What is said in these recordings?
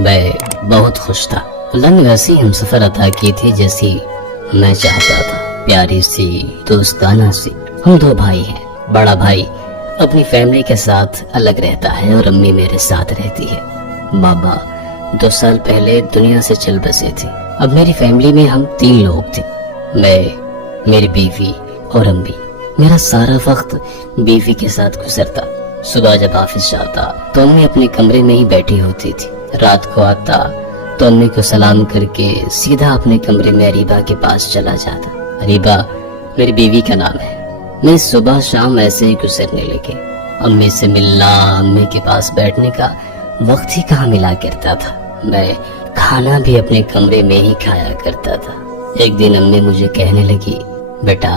میں بہت خوش تھا۔ اللہ نے ویسی ہم سفر عطا کی تھی جیسی میں چاہتا تھا، پیاری سی، دوستانہ سی۔ ہم دو بھائی ہیں، بڑا بھائی اپنی فیملی کے ساتھ الگ رہتا ہے اور امی میرے ساتھ رہتی ہے۔ بابا 2 سال پہلے دنیا سے چل بسے تھے۔ اب میری فیملی میں ہم 3 لوگ تھے، میں، میری بیوی اور امی۔ میرا سارا وقت بیوی کے ساتھ گزرتا۔ صبح جب آفس جاتا تو امی اپنے کمرے میں ہی بیٹھی ہوتی تھی، رات کو آتا تو امی کو سلام کر کے سیدھا اپنے کمرے میں اریبا کے پاس چلا جاتا۔ اریبا میری بیوی کا نام ہے۔ میں صبح شام ایسے ہی گزرنے لگے۔ امی سے ملنا، امی کے پاس بیٹھنے کا وقت ہی کہاں ملا کرتا تھا۔ میں کھانا بھی اپنے کمرے میں ہی کھایا کرتا تھا۔ ایک دن امی مجھے کہنے لگی، بیٹا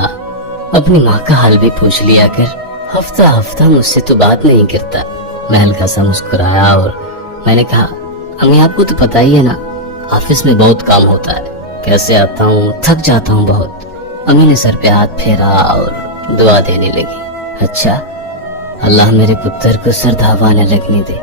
اپنی ماں کا حال بھی پوچھ لیا کر، ہفتہ ہفتہ مجھ سے تو بات نہیں کرتا۔ میں ہلکا سا مسکرایا اور میں نے کہا، امی آپ کو تو پتہ ہی ہے نا، آفس میں بہت کام ہوتا ہے، کیسے آتا ہوں، تھک جاتا ہوں بہت۔ امی نے سر پہ ہاتھ پھیرا اور دعا دینے لگی، اچھا اللہ میرے پتر کو سرد ہوا نہ لگنے دے،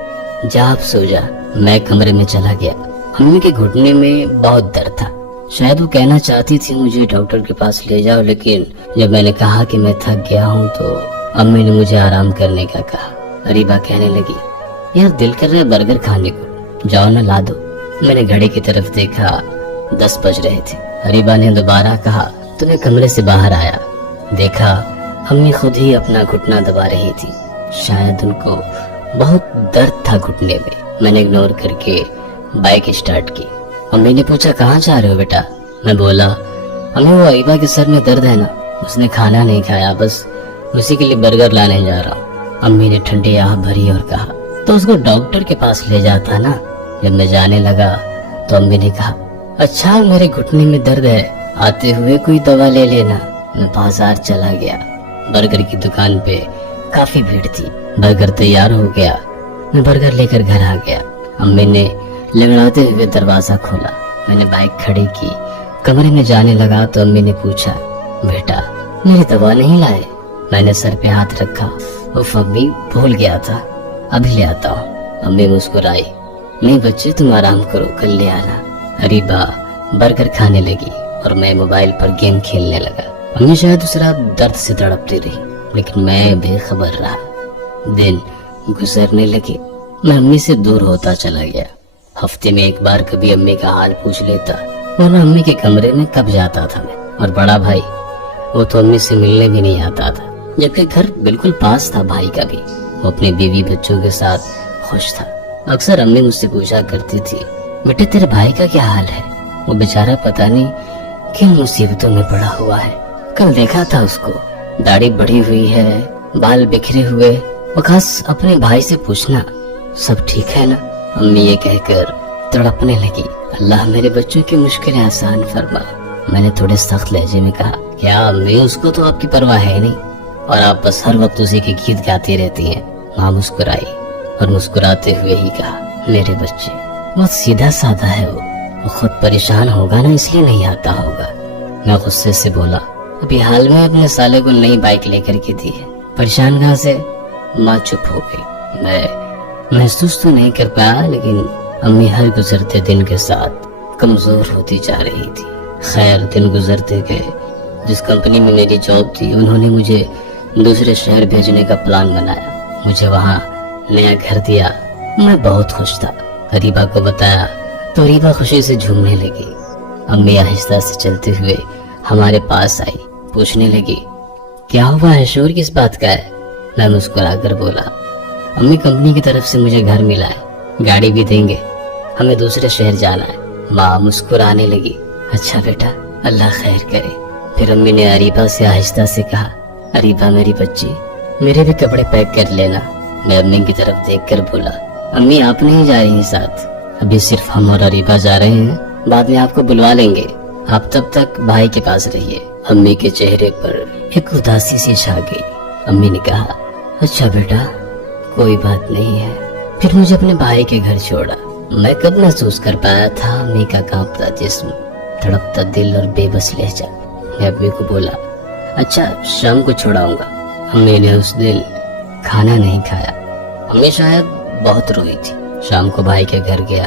جا آپ سو جا۔ میں کمرے میں چلا گیا۔ امی کے گھٹنے میں بہت درد تھا، شاید وہ کہنا چاہتی تھی مجھے ڈاکٹر کے پاس لے جاؤ، لیکن جب میں نے کہا کہ میں تھک گیا ہوں تو امی نے مجھے آرام کرنے کا کہا۔ اریبا کہنے لگی، یار دل کر رہا ہے برگر کھانے کو، جاؤ نہ لا دو۔ میں نے گھڑی کی طرف دیکھا، 10 بج رہے تھے۔ اریبا نے دوبارہ کہا تو میں کمرے سے باہر آیا، دیکھا امی خود ہی اپنا گھٹنا دبا رہی تھی، شاید ان کو بہت درد تھا گھٹنے میں۔ میں نے اگنور کر کے بائک اسٹارٹ کی۔ امی نے پوچھا، کہاں جا رہے ہو بیٹا؟ میں بولا، امی وہ اریبا کے سر میں درد ہے نا، اس نے کھانا نہیں کھایا، بس اسی کے لیے برگر لانے جا رہا ہوں۔ امی نے ٹھنڈی آہ بھری اور کہا، تو اس کو ڈاکٹر کے پاس لے جاتا نا۔ جب میں جانے لگا تو امی نے کہا، اچھا میرے گھٹنے میں درد ہے، آتے ہوئے کوئی دوا لے لینا۔ میں بازار چلا گیا، برگر کی دکان پہ کافی بھیڑ تھی۔ برگر تیار ہو گیا، میں برگر لے کر گھر آ گیا۔ امی نے لنگڑاتے ہوئے دروازہ کھولا، میں نے بائک کھڑی کی، کمرے میں جانے لگا تو امی نے پوچھا، بیٹا میری دوا نہیں لائے؟ میں نے سر پہ ہاتھ رکھا، اف امی بھول گیا تھا، ابھی لے آتا ہوں۔ امی مسکرائی، نہیں بچے تم آرام کرو، کل لے آنا۔ اریبا برگر کھانے لگی اور میں موبائل پر گیم کھیلنے لگا۔ امی شاید اس رات درد سے تڑپتی رہی، لیکن میں بے خبر رہا۔ دن گزرنے لگے، میں امی سے دور ہوتا چلا گیا۔ ہفتے میں ایک بار کبھی امی کا حال پوچھ لیتا، ورنہ امی کے کمرے میں کب جاتا تھا میں۔ اور بڑا بھائی، وہ تو امی سے ملنے بھی نہیں آتا تھا، جبکہ گھر بالکل پاس تھا بھائی کا بھی۔ وہ اپنے بیوی بچوں کے ساتھ خوش تھا۔ اکثر امی مجھ سے پوچھا کرتی تھی، بیٹے تیرے بھائی کا کیا حال ہے؟ وہ بیچارہ پتہ نہیں کن مصیبتوں میں پڑا ہوا ہے۔ کل دیکھا تھا اس کو، داڑھی بڑھی ہوئی ہے، بال بکھرے ہوئے، وہ خاص اپنے بھائی سے پوچھنا، سب ٹھیک ہے نا؟ امی یہ کہہ کر تڑپنے لگی، اللہ میرے بچوں کی مشکلیں آسان فرما۔ میں نے تھوڑے سخت لہجے میں کہا، کیا امی اس کو تو آپ کی پرواہ ہے نہیں، اور آپ بس ہر وقت اسی کے گیت گاتی رہتی ہیں؟ ماں مسکرائی اور مسکراتے ہوئے ہی کہا، میرے بچے بہت سیدھا سادہ ہے، وہ خود پریشان ہوگا نا اس لیے نہیں آتا ہوگا۔ میں غصے سے بولا، ابھی حال میں اپنے سالے کو نئی بائک لے کر کے دی ہے، پریشان کہاں سے؟ ماں چپ ہو گئی۔ میں محسوس تو نہیں کر پایا، لیکن امی ہر گزرتے دن کے ساتھ کمزور ہوتی جا رہی تھی۔ خیر دن گزرتے گئے، جس کمپنی میں میری جاب تھی انہوں نے مجھے دوسرے شہر بھیجنے کا پلان بنایا، مجھے وہاں نیا گھر دیا۔ میں بہت خوش تھا، اریبا کو بتایا تو اریبا خوشی سے جھومنے لگی۔ امی آہستہ سے چلتے ہوئے ہمارے پاس آئی، پوچھنے لگی، کیا ہوا ہے، شور کس بات کا ہے؟ میں مسکرا کر بولا، امی کمپنی کی طرف سے مجھے گھر ملا ہے، گاڑی بھی دیں گے، ہمیں دوسرے شہر جانا ہے۔ ماں مسکرانے لگی، اچھا بیٹا اللہ خیر کرے۔ پھر امی نے اریبا سے آہستہ سے کہا، اریبا میری بچی میرے بھی کپڑے پیک کر لینا۔ میں امی کی طرف دیکھ کر بولا، امی آپ نہیں جا رہی ہیں ساتھ، ابھی صرف ہم اور اریبا جا رہے ہیں، بعد میں آپ کو بلوا لیں گے، آپ تب تک بھائی کے پاس رہیے۔ امی کے چہرے پر ایک اداسی سی چھا گئی۔ امی نے کہا، اچھا بیٹا کوئی بات نہیں ہے۔ پھر مجھے اپنے بھائی کے گھر چھوڑا۔ میں کب محسوس کر پایا تھا امی کا کانپتا جسم، تڑپتا دل اور بے بس لہجہ۔ میں امی کو بولا، اچھا شام کو چھوڑاؤں گا۔ امی نے اس دن کھانا نہیں کھایا، امی شاید بہت روئی تھی۔ شام کو بھائی کے گھر گیا،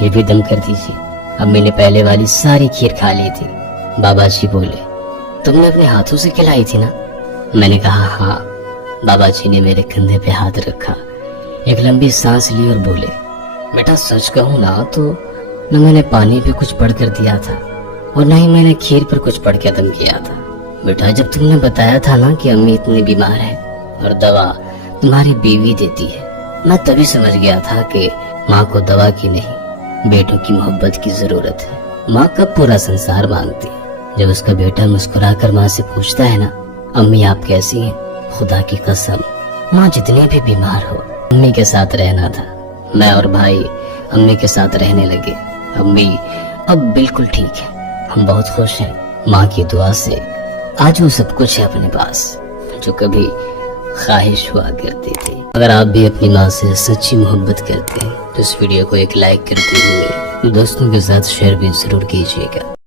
یہ بھی دم کر دیجیے۔ امی نے پہلے والی ساری کھیر کھا لی تھی۔ بابا جی بولے تم نے اپنے ہاتھوں سے کھلائی تھی نا؟ میں نے کہا ہاں۔ بابا جی نے میرے کندھے پہ ہاتھ رکھا، ایک لمبی سانس لی اور بولے بیٹا سچ کہوں نا تو نہ میں نے پانی پہ کچھ پڑھ کر دیا تھا اور نہ ہی میں نے کھیر پر کچھ پڑھ کے دم کیا تھا۔ بیٹا جب تم نے بتایا تھا نا کہ امی اتنی بیمار ہے اور دوا تمہاری بیوی دیتی ہے، میں تبھی سمجھ گیا تھا کہ ماں کو دوا کی نہیں بیٹوں کی محبت کی ضرورت ہے۔ ماں کب پورا سنسار مانگتی جب اس کا بیٹا مسکرا کر ماں سے پوچھتا ہے نا امی آپ کیسی ہیں؟ خدا کی قسم ماں جتنی بھی بیمار ہو امی کے ساتھ رہنا تھا۔ میں اور بھائی امی کے ساتھ رہنے لگے۔ امی اب بالکل ٹھیک ہے، ہم بہت خوش ہیں۔ ماں کی دعا سے آج وہ سب کچھ ہے اپنے پاس جو کبھی خواہش ہوا کرتی تھی۔ اگر آپ بھی اپنی ماں سے سچی محبت کرتے ہیں تو اس ویڈیو کو ایک لائک کرتے ہوئے دوستوں کے ساتھ شیئر بھی ضرور کیجیے گا۔